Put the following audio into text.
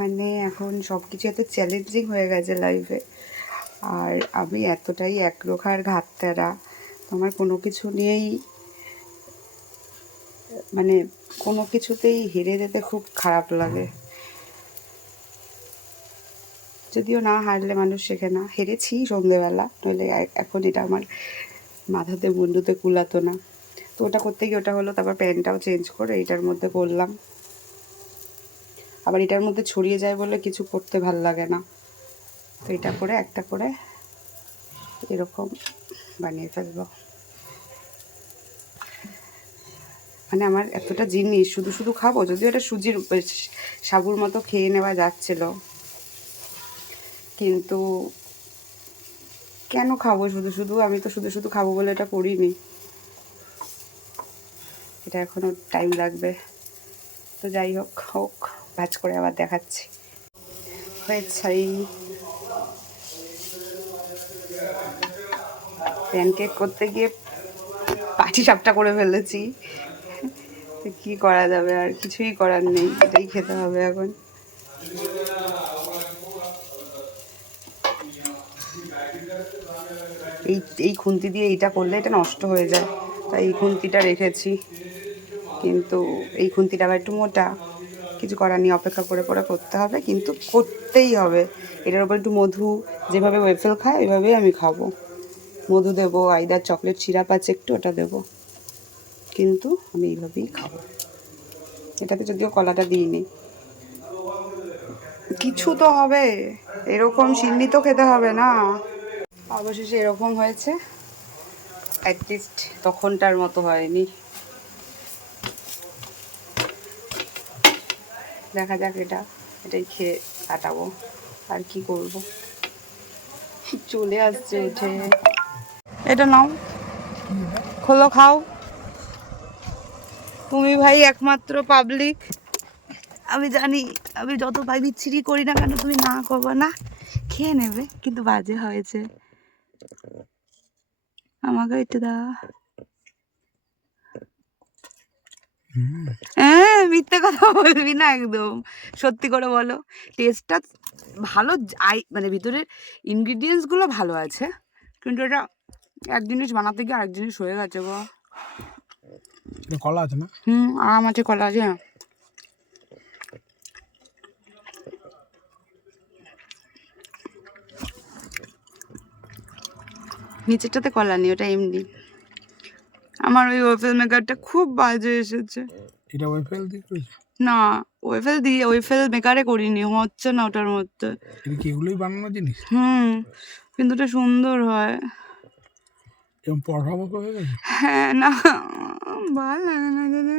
মানে এখন সব কিছু এত চ্যালেঞ্জিং হয়ে গেছে লাইফে, আর আমি এতটাই একরোখার ঘাটতারা, আমার কোনো কিছু নিয়েই মানে কোনো কিছুতেই হেরে যেতে খুব খারাপ লাগে। যদিও না হারলে মানুষ শেখে না, হেরেছি সন্ধেবেলা, নইলে এখন এটা আমার মাথাতে মুন্ডুতে কুলাতো না। তো ওটা করতে গিয়ে ওটা হলো, তারপর প্যান্টটাও চেঞ্জ করে এটার মধ্যে করলাম। আবার এটার মধ্যে ছড়িয়ে যায় বলে কিছু করতে ভাল লাগে না, তো এটা করে একটা করে এরকম বানিয়ে ফেলবো। মানে আমার এতটা জিনিস শুধু শুধু খাবো, যদিও এটা সুজির সাবুর মতো খেয়ে নেওয়া যাচ্ছিল, কিন্তু কেন খাবো শুধু শুধু? আমি তো শুধু শুধু খাবো বলে এটা করিনি, এটা এখনও টাইম লাগবে। তো যাই হোক হোক, ভাজ করে আবার দেখাচ্ছি। হয়েছে, প্যানকেক করতে গিয়ে পাটি সাপটা করে ফেলেছি, কি করা যাবে, আর কিছুই করার নেই, এটাই খেতে হবে এখন। এই খুন্তি দিয়ে এইটা করলে এটা নষ্ট হয়ে যায়, তাই এই খুন্তিটা রেখেছি, কিন্তু এই খুন্তিটা আবার একটু মোটা, কিছু করার নেই, অপেক্ষা করে পরে করতে হবে, কিন্তু করতেই হবে। এটার উপর একটু মধু, যেভাবে ওয়েফেল খায় ওইভাবেই আমি খাবো। মধু দেবো, আইদার চকলেট সিরাপ আছে একটু, ওটা দেবো, কিন্তু আমি এইভাবেই খাবো। এটাতে যদিও কলাটা দিইনি, কিছু তো হবে, এরকম সিন্নি তো খেতে হবে না। অবশেষে এরকম হয়েছে, অ্যাটলিস্ট তখনটার মতো হয়নি। দেখা যাক, এটাই খেয়ে কাটাবো, আর কি করব। চলে আসছে উঠে, এটা নাও, খোলো খাও, তুমি ভাই একমাত্র পাবলিক। আমি জানি আমি যত ভাই বিচ্ছিরি করি না কেন, তুমি না করবো না, খেয়ে নেবে, কিন্তু বাজে হয়েছে, আমাকে একটু দাও। হ্যাঁ, মিথ্যে কথা বলবি না, একদম সত্যি করে বলো। টেস্টটা ভালো, মানে ভিতরের ইনগ্রিডিয়েন্টসগুলো ভালো আছে, কিন্তু এটা এক জিনিস বানাতে গিয়ে আরেক জিনিস হয়ে গেছে গো। কলা আছে না? আম আছে, কলা আছে। নিচেরটাতে কলা নেই, ওটা এমনি। আমার ওই ওয়েফেল মেকারটা খুব বাজে এসেছে। এটা ওয়েফেল দিয়ে করেছো? না, ওয়েফেল মেকারে করিনি, হচ্ছে না ওটার মধ্যে। এটা কি এগুলোই বানানো জিনিস? কিন্তু ওটা সুন্দর হয়। এরকম পড়া মতো হয়ে গেছে? হ্যাঁ, না ভালো লাগে না।